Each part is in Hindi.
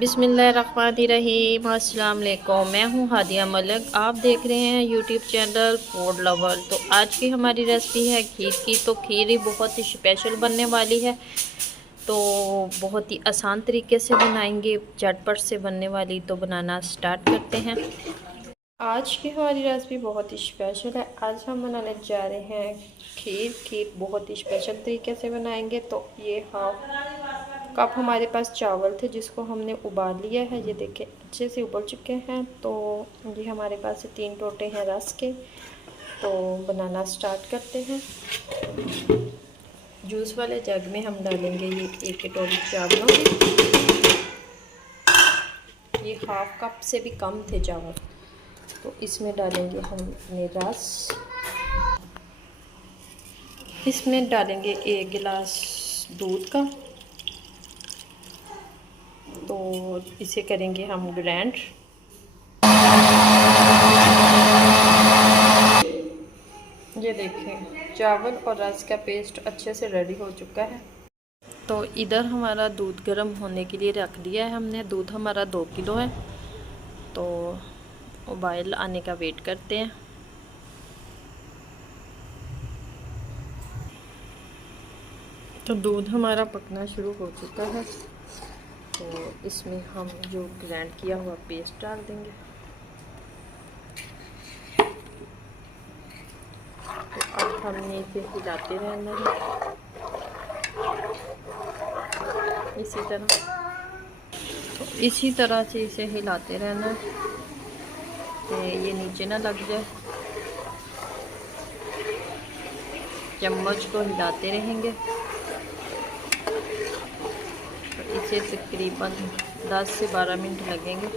बिस्मिल्लाहिर्रहमानिर्रहीम। अस्सलाम वालेकुम। मैं हूँ हादिया मलिक, आप देख रहे हैं यूट्यूब चैनल फूड लवर। तो आज की हमारी रेसिपी है खीर की। तो खीर ही बहुत ही स्पेशल बनने वाली है, तो बहुत ही आसान तरीके से बनाएंगे, झटपट से बनने वाली। तो बनाना स्टार्ट करते हैं। आज की हमारी रेसिपी बहुत ही स्पेशल है। आज हम बनाने जा रहे हैं खीर। खीर बहुत ही स्पेशल तरीके से बनाएंगे। तो ये हाफ कप हमारे पास चावल थे, जिसको हमने उबाल लिया है। ये देखिए अच्छे से उबल चुके हैं। तो ये हमारे पास 3 टोटे हैं रस के। तो बनाना स्टार्ट करते हैं। जूस वाले जग में हम डालेंगे ये 1 कटोरी चावलों की। ये हाफ कप से भी कम थे चावल। तो इसमें डालेंगे हम अपने रस। इसमें डालेंगे 1 गिलास दूध का। तो इसे करेंगे हम ग्राइंड। ये देखें चावल और रस का पेस्ट अच्छे से रेडी हो चुका है। तो इधर हमारा दूध गर्म होने के लिए रख दिया है हमने। दूध हमारा 2 किलो है। तो उबाल आने का वेट करते हैं। तो दूध हमारा पकना शुरू हो चुका है। तो इसमें हम जो ग्राइंड किया हुआ पेस्ट डाल देंगे। तो अब हमने इसे हिलाते रहना है इसी तरह। तो इसी तरह से इसे हिलाते रहना है कि ये नीचे ना लग जाए। चम्मच को हिलाते रहेंगे। तो इसे तकरीबन 10 से 12 मिनट लगेंगे।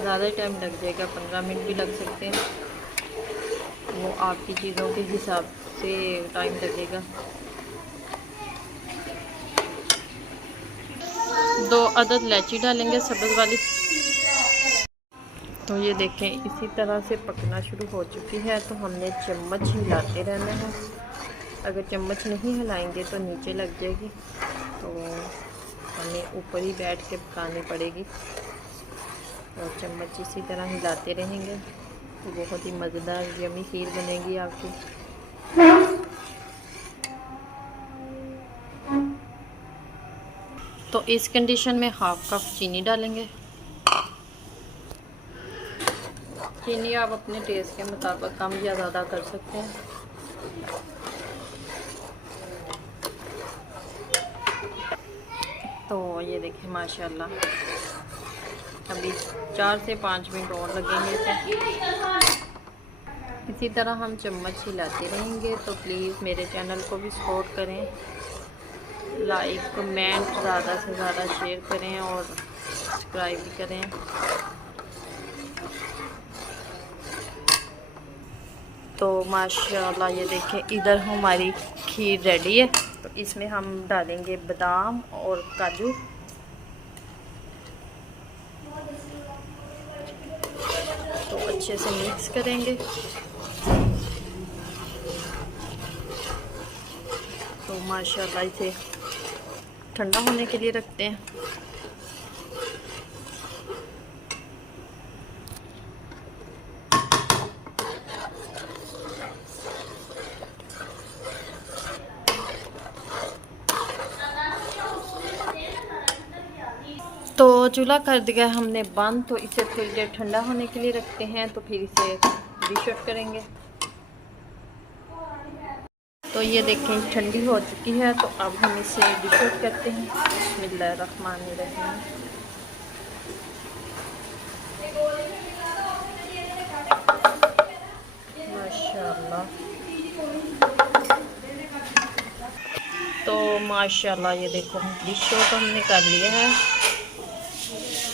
ज़्यादा टाइम लग जाएगा, 15 मिनट भी लग सकते हैं। वो आपकी चीज़ों के हिसाब से टाइम लगेगा। 2 अदद इलायची डालेंगे सब्ज़ वाली। तो ये देखें इसी तरह से पकना शुरू हो चुकी है। तो हमने चम्मच हिलाते रहना है। अगर चम्मच नहीं हिलाएंगे तो नीचे लग जाएगी। तो हमें ऊपर ही बैठ के पकानी पड़ेगी। और चम्मच इसी तरह हिलाते रहेंगे। तो बहुत ही मज़ेदार यमी खीर बनेगी आपकी। तो इस कंडीशन में हाफ कप चीनी डालेंगे। चीनी आप अपने टेस्ट के मुताबिक कम या ज़्यादा कर सकते हैं। तो ये देखिए माशाल्लाह अभी 4 से 5 मिनट और लगेंगे इसे। इसी तरह हम चम्मच हिलाते रहेंगे। तो प्लीज़ मेरे चैनल को भी सपोर्ट करें, लाइक कमेंट ज़्यादा से ज़्यादा शेयर करें और सब्सक्राइब भी करें। तो माशाल्लाह ये देखें इधर हमारी खीर रेडी है। तो इसमें हम डालेंगे बादाम और काजू। तो अच्छे से मिक्स करेंगे। तो माशाल्लाह इसे ठंडा होने के लिए रखते हैं। तो चूल्हा कर दिया हमने बंद। तो इसे थोड़ी देर ठंडा होने के लिए रखते हैं। तो फिर इसे डिश आउट करेंगे। तो ये देखें ठंडी हो चुकी है। तो अब हम इसे डिश आउट करते हैं। बिस्मिल्लाहिर्रहमानिर्रहीम। माशाल्लाह। तो माशाल्लाह ये देखो डिश आउट हमने कर लिया है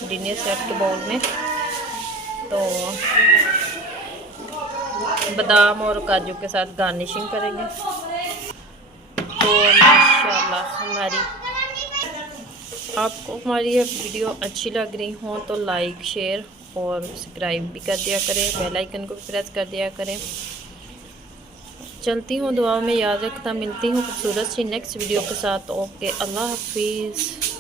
डिनर सेट के बाउल में। तो बादाम और काजू के साथ गार्निशिंग करेंगे। तो माशाल्लाह आपको हमारी ये वीडियो अच्छी लग रही हो तो लाइक शेयर और सब्सक्राइब भी कर दिया करें। बेल आइकन को भी प्रेस कर दिया करें। चलती हूँ दुआ में याद रखना। मिलती हूँ खूबसूरत सी नेक्स्ट वीडियो के साथ। ओके, अल्लाह हाफिज़।